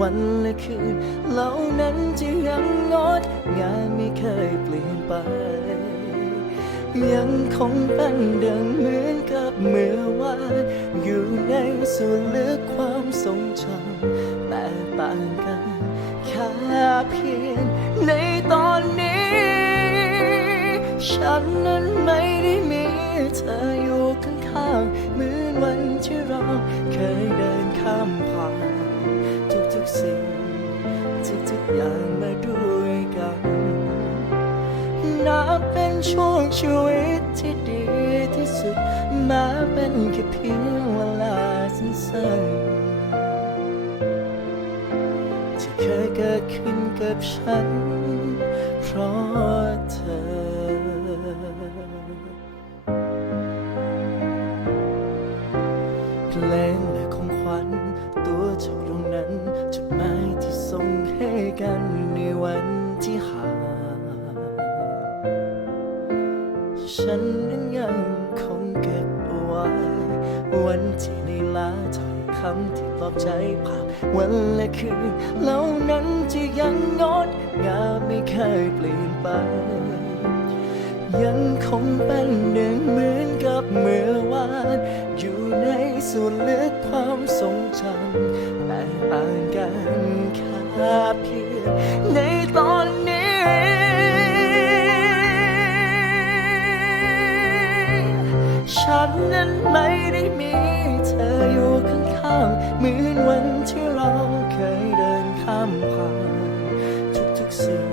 วันและคืน เหล่านั้นจะยังงดงามไม่เคยเปลี่ยนไป ยังคงเป็นดังเหมือนกับเมื่อวานอยู่ในส่วนลึกความทรงจำแต่ต่างกันแค่เพียงในตอนนี้ ฉันนั้นไม่ได้มีเธออยู่ข้างๆเหมือนวันที่เราเคยเดินข้ามผ่าน สิ่งทุกๆอย่างมาด้วยกัน นับเป็นช่วงชีวิตที่ดีที่สุด มาเป็นแค่เพียงเวลาสั้นๆที่เคยเกิดขึ้นกับฉัน เพราะเธอเพลงและของขวัญ ตัวเจากตรงนั้นจดหมายที่ส่งให้กันในวันที่ห่างฉันนั้นยังคงเก็บเอาไว้ วันที่ในลาถ้อยคำที่ปลอบใจภาพวันและคืนเหล่านั้นจะยังงดงามไม่เคยเปลี่ยนไป ยังคงเป็นหนึ่งเหมือนกับเมื่อวาน ส่วนลึกความทรงจำแต่ต่างกันแค่เพียงในตอนนี้ ฉันนั้นไม่ได้มีเธออยู่ข้างๆเหมือนวันที่เราเคยเดินข้ามผ่านทุกๆสิ่ง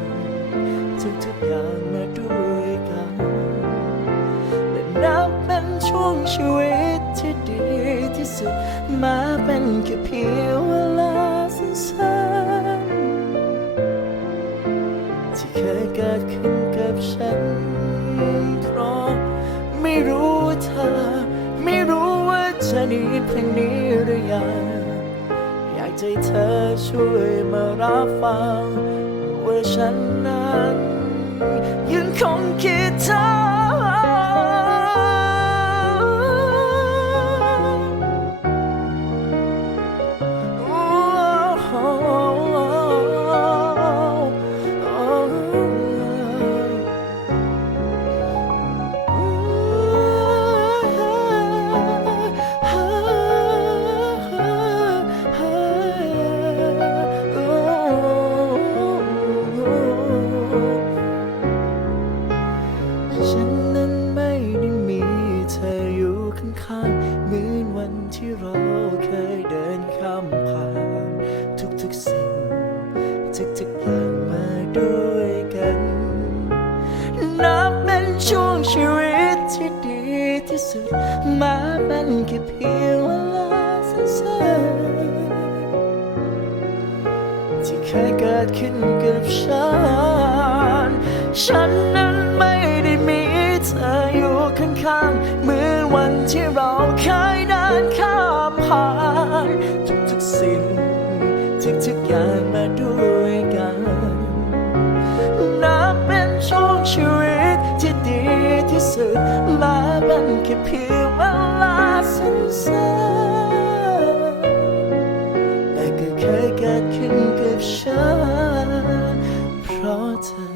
ทุกๆอย่างมาด้วยกันและนับเป็นช่วงชีวิต แค่เพียงเวลาสั้นๆที่เคยเกิดขึ้นกับฉัน เพราะไม่รู้เธอ ไม่รู้ว่าจะได้ยินเพลงนี้หรือยัง อยากให้เธอช่วยมารับฟังว่าฉันนั้นยังคงคิดเธอ ข้างเหมือนวันที่เราเคยเดินข้ามผ่าน ทุกๆสิ่ง ทุกๆอย่างมาด้วยกัน นับเป็นช่วงชีวิตที่ดีที่สุด มาเป็นแค่เพียงเวลาสั้นๆที่เคยเกิดขึ้นกับฉัน ฉันนั้นไม่ได้มีเธออยู่ข้างๆ วันที่เราเคยเดินข้ามผ่านทุกๆสิ่งทุกๆอย่างมาด้วยกันนับเป็นช่วงชีวิตที่ดีที่สุดมาเป็นแค่เพียงเวลาสั้นๆแต่ก็เคยเกิดขึ้นกับฉันเพราะเธอ